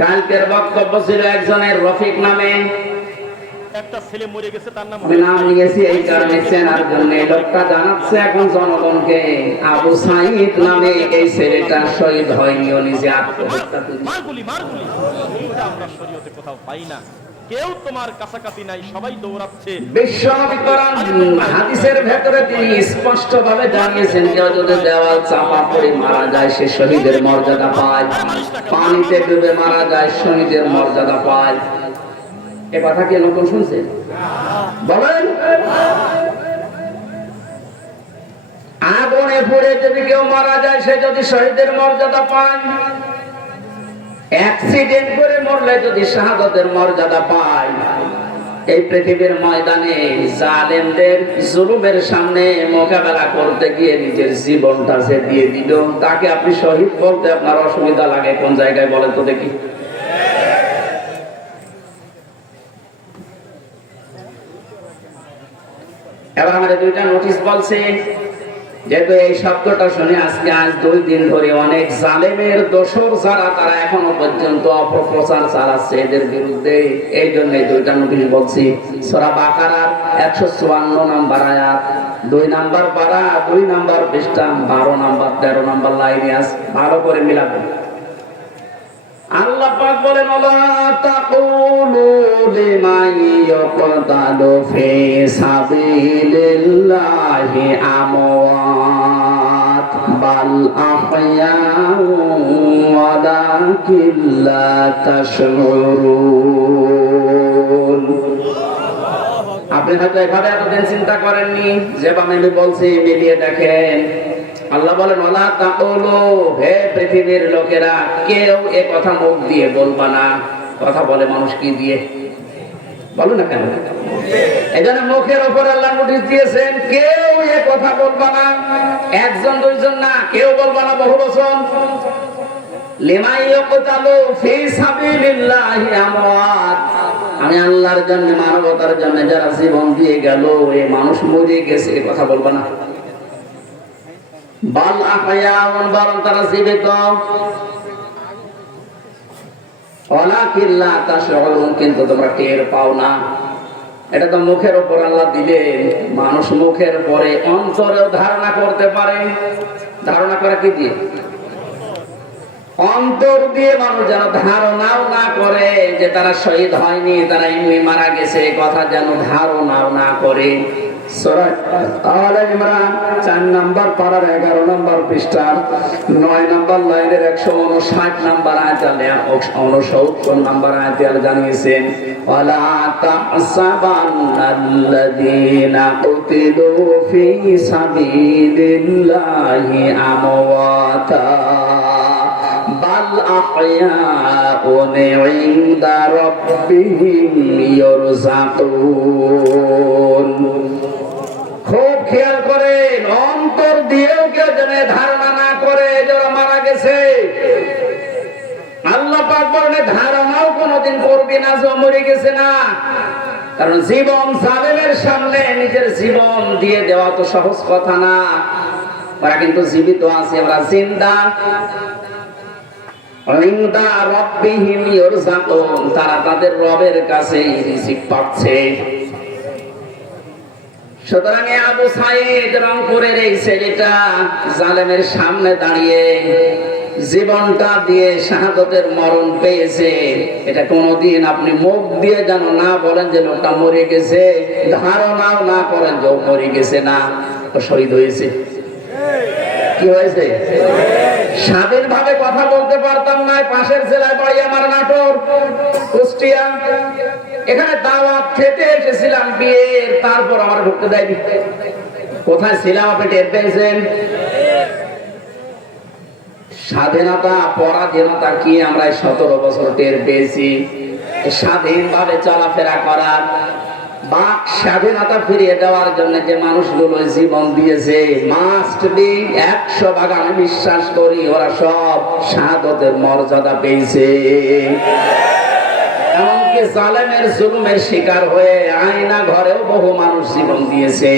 কালকের বক্তব্য ছিল একজনের রফিক নামে, একটা ছেলে মরে গেছে, তার নাম নাম নিয়েছি এই কারণে চেনার জন্য। লোকটা জানাচ্ছে এখন জনগণকে আবু সাইদ নামে এই ছেলেটা শহীদ হয়নি, ও নিজে আত্মহত্যা করেছে। মারগুলি এটা আমরা শরীয়তে কোথাও পাই না। কেউ তোমার কাছাকাছি নাই, সবাই দৌড়াচ্ছে। বিশ্বনবী কোরআন হাদিসের ভেতরে তিনি স্পষ্টভাবে জানিয়েছেন, কেউ যদি দেওয়াল চাপা পড়ে মারা যায় সে শহীদের মর্যাদা পায়, পানিতে ডুবে মারা যায় শহীদের মর্যাদা পায়। এ কথা কি নতুন শুনছেন? বলেন। আগুনে পুড়ে যদি কেউ মারা যায় সে যদি শহীদের মর্যাদা পায়, অ্যাক্সিডেন্ট করে মরলে যদি শাহাদাতের মর্যাদা পায়, এই পৃথিবীর ময়দানে জালেমদের জুলুমের সামনে মোকাবেলা করতে গিয়ে নিজের জীবনটা যে দিয়ে দিল, তাকে আপনি শহীদ বলতে আপনার অসুবিধা লাগে কোন জায়গায় বলেন তো দেখি? এবার আমরা দুইটা নোটিশ বলছি, যেহেতু এই শব্দটা শুনে আজকে আজ 2 দিন ধরে অনেক জালেমের দোসর যারা তারা এখনো পর্যন্ত অপপ্রচার চালাচ্ছে এদের বিরুদ্ধে, এই জন্য এই দুইটা নোটিশ বলছি। সূরা বাকারার 154 নম্বর আয়াত, 2 নাম্বার পারা, 2 নাম্বার পৃষ্ঠা, 12 নাম্বার 13 নাম্বার লাইনে আছে, ভালো করে মিলাবেন। আল্লাহ পাক বলেন, ওয়ালা তাকুলু লিমান ইয়াকতালু ফি সাবিলিল্লাহি আমওয়াত বাল আহয়াউ ওয়ালাকিন লা তাশউরুন। আপনি হয়তো এভাবে এতদিন চিন্তা করেননি, যেভাবে আমি বলছি মিলিয়ে দেখেন। আল্লাহ বলেন, ওয়ালা তাকুলু, হে পৃথিবীর লোকেরা, কেউ এ কথা মুখ দিয়ে বলবা না। কথা বলে মানুষ কি দিয়ে? বলো না কেন? এজন্য মুখের উপর আল্লাহ নোটিশ দিয়েছেন, কেউ এ কথা বলবা না। একজন দুইজন না, কেউ বলবা না, বহু বচন। লিমান ইয়াকতালু ফি সাবিলিল্লাহি আমওয়াত, আমি আল্লাহর জন্য, মানবতার জন্য যারা জীবন দিয়ে গেল, এই মানুষ মরে গেছে, এ কথা বলবা না। বাল আহয়াউন, বরং তারা জীবিত। ওয়ালাকিন লা তাশউরুন, কিন্তু তোমরা টের পাও না। এটা তো মুখের উপর আল্লাহ দিলেন, মানুষ মুখের পরে অন্তরেও ধারণা করতে পারে। ধারণা করে কি দিয়ে? অন্তর দিয়ে মানুষ যেন ধারণাও না করে যে তারা শহীদ হয়নি, তারা এমনি মারা গেছে, কথা যেন ধারণাও না করে। সূরা আলে ইমরান 4 নাম্বার পারার 11 নাম্বার পৃষ্ঠা 9 নাম্বার লাইনের 159 নাম্বার আয়াতে 69 নাম্বার আয়াতে জানিয়েছেন, ওয়ালা তাহসাবান্নাল্লাযীনা কুতিলু ফি সাবিলিল্লাহি আমওয়াতা বাল আহয়াউন ইনদা রাব্বিহিম ইরযাকুন। খুব খেয়াল করেন, অন্তর দিয়েও কেউ যেন ধারণা না করে যারা মারা গেছে। আল্লাহ পাক বলেন, ধারণাও কোনোদিন করবি না যে মরে গেছে না। কারণ জীবন জালেমের সামনে নিজের জীবন দিয়ে দেওয়া তো সহজ কথা না। ওরা কিন্তু জীবিত আছে, আমরা জিন্দা। তারা তাদের রবের কাছে রিজিক পাচ্ছে। সুতরাং আবু সাইদ রংপুরের এই ছেলেটা জালেমের সামনে দাঁড়িয়ে জীবনটা দিয়ে শাহাদাতের মরণ পেয়েছে। এটা কোনদিন আপনি মুখ দিয়ে যেন না বলেন যে লোকটা মরে গেছে, ধারণাও না করেন যে মরে গেছে না, ও শহীদ হয়েছে। কি হয়েছে? স্বাধীনভাবে কথা বলতে পারতাম না। পাশের জেলায় বাড়ি আমার, নাটোর, কুষ্টিয়া। এখানে দাওয়াত খেতে এসেছিলাম বিয়ের, তারপর আমার ঢুকতে দেয়নি। কোথায় ছিলাম আপনি টের পেয়েছেন? স্বাধীনতা পরাধীনতা কি আমরা 17 বছর টের পেয়েছি। স্বাধীনভাবে চলাফেরা করার, বাক স্বাধীনতা ফিরিয়ে দেওয়ার জন্য যে মানুষগুলো জীবন দিয়েছে, মাস্ট বি 100 ভাগ আমি বিশ্বাস করি ওরা সব শাহাদাতের মর্যাদা পেয়েছে। এমনকি জালেমের জুলুমের শিকার হয়ে আয়না ঘরেও বহু মানুষ জীবন দিয়েছে।